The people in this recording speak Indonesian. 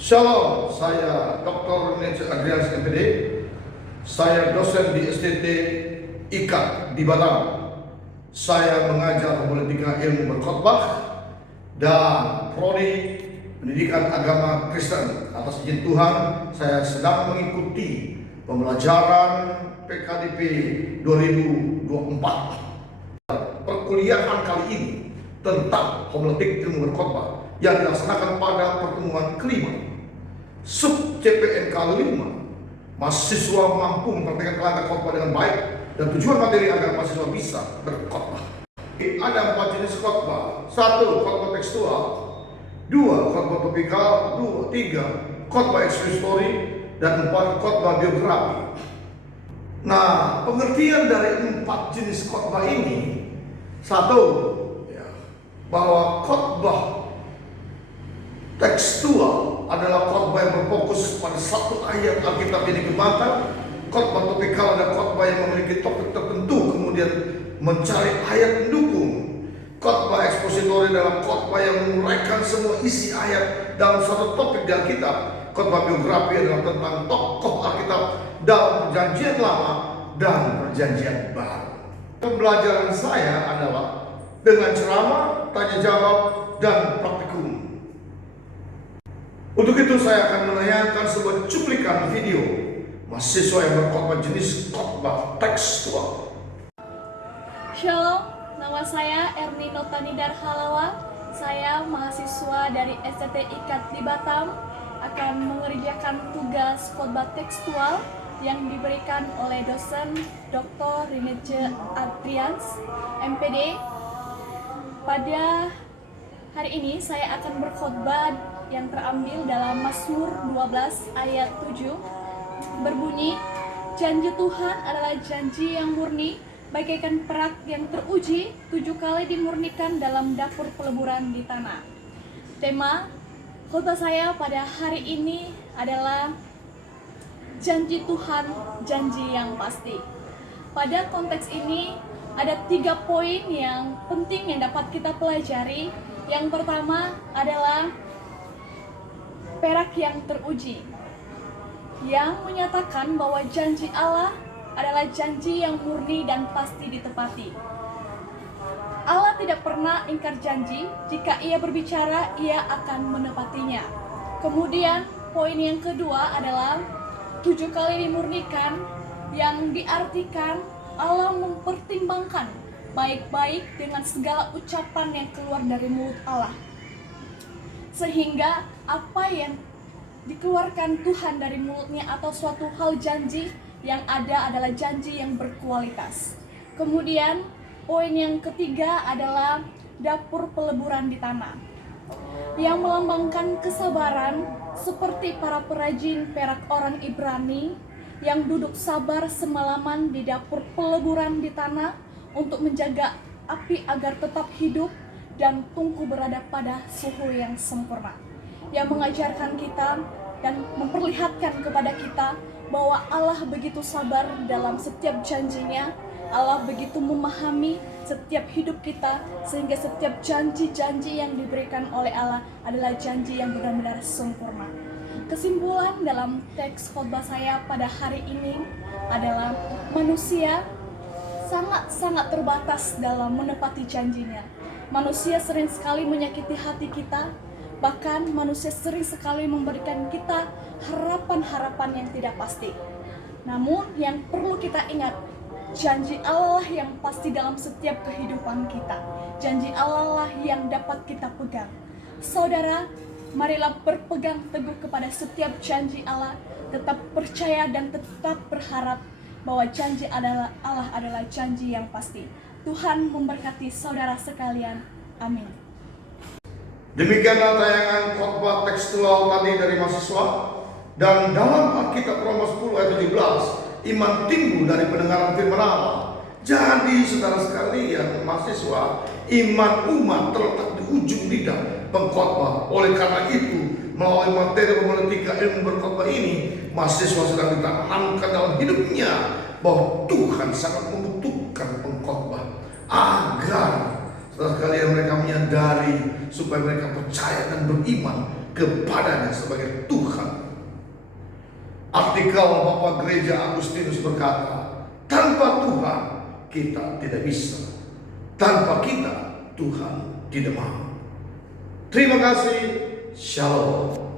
Shalom, saya Dr. Nece Adrianus MPD. Saya dosen di STT IKAT di Batam. Saya mengajar Politika Ilmu Berkhotbah dan Prodi Pendidikan Agama Kristen. Atas izin Tuhan, saya sedang mengikuti pembelajaran PKDP 2024. Perkuliahan kali ini tentang homiletik ilmu berkhotbah yang dilaksanakan pada pertemuan kelima. Sub CPNK 5, mahasiswa mampu mempraktikkan kerangka khotbah dengan baik dan tujuan materi agar mahasiswa bisa berkhotbah. Ada 4 jenis khotbah. 1. Khotbah tekstual. 2. Khotbah topikal. 3. Khotbah ekspositori. Dan 4. Khotbah biografi. Nah, pengertian dari 4 jenis khotbah ini, 1. Bahwa khotbah tekstual adalah khotbah yang berfokus pada satu ayat Alkitab yang dikembangkan. Khotbah topikal adalah khotbah yang memiliki topik tertentu kemudian mencari ayat pendukung. Khotbah ekspositori adalah khotbah yang menguraikan semua isi ayat dalam satu topik di Alkitab. Khotbah biografi adalah tentang tokoh Alkitab dalam Perjanjian Lama dan Perjanjian Baru. Pembelajaran saya adalah dengan ceramah, tanya jawab, dan praktikum. Untuk itu saya akan menayangkan sebuah cuplikan video mahasiswa yang berkhotbah jenis khotbah tekstual. Shalom, nama saya Erni Notanidar Halawa. Saya mahasiswa dari STT IKAT di Batam akan mengerjakan tugas khotbah tekstual yang diberikan oleh dosen Dr. Nece Adrianus MPD. Pada hari ini saya akan berkhotbah yang terambil dalam Mazmur 12 ayat 7 berbunyi, janji Tuhan adalah janji yang murni, bagaikan perak yang teruji 7 kali dimurnikan dalam dapur peleburan di tanah. Tema khotbah saya pada hari ini adalah janji Tuhan, janji yang pasti. Pada konteks ini ada 3 poin yang penting yang dapat kita pelajari. Yang pertama adalah perak yang teruji, yang menyatakan bahwa janji Allah adalah janji yang murni dan pasti ditepati. Allah tidak pernah ingkar janji, jika Ia berbicara, Ia akan menepatinya. Kemudian poin yang kedua adalah 7 kali dimurnikan, yang diartikan Allah mempertimbangkan baik-baik dengan segala ucapan yang keluar dari mulut Allah, sehingga apa yang dikeluarkan Tuhan dari mulutnya atau suatu hal janji yang ada adalah janji yang berkualitas. Kemudian poin yang ketiga adalah dapur peleburan di tanah, yang melambangkan kesabaran seperti para perajin perak orang Ibrani yang duduk sabar semalaman di dapur peleburan di tanah untuk menjaga api agar tetap hidup dan tungku berada pada suhu yang sempurna, yang mengajarkan kita dan memperlihatkan kepada kita bahwa Allah begitu sabar dalam setiap janjinya. Allah begitu memahami setiap hidup kita, sehingga setiap janji-janji yang diberikan oleh Allah adalah janji yang benar-benar sempurna. Kesimpulan dalam teks khotbah saya pada hari ini adalah manusia sangat-sangat terbatas dalam menepati janjinya. Manusia sering sekali menyakiti hati kita, bahkan manusia sering sekali memberikan kita harapan-harapan yang tidak pasti. Namun yang perlu kita ingat, janji Allah yang pasti dalam setiap kehidupan kita. Janji Allah yang dapat kita pegang. Saudara, marilah berpegang teguh kepada setiap janji Allah, tetap percaya dan tetap berharap bahwa janji Allah adalah janji yang pasti. Tuhan memberkati saudara sekalian. Amin. Demikianlah tayangan khotbah tekstual tadi dari mahasiswa. Dan dalam Alkitab Roma 10 ayat 17, iman timbul dari pendengaran firman Allah. Jadi saudara sekalian mahasiswa, iman umat terletak di ujung lidah pengkhotbah. Oleh karena itu, melalui materi homiletika ilmu berkhotbah ini, mahasiswa sedang ditanamkan dalam hidupnya bahwa Tuhan sangat membutuhkan pengkhotbah agar saudara sekalian mereka menyadari, supaya mereka percaya dan beriman kepadanya sebagai Tuhan. Artikel Bapak Gereja Agustinus berkata, tanpa Tuhan kita tidak bisa. Tanpa kita Tuhan tidak mau. Terima kasih. Shalom.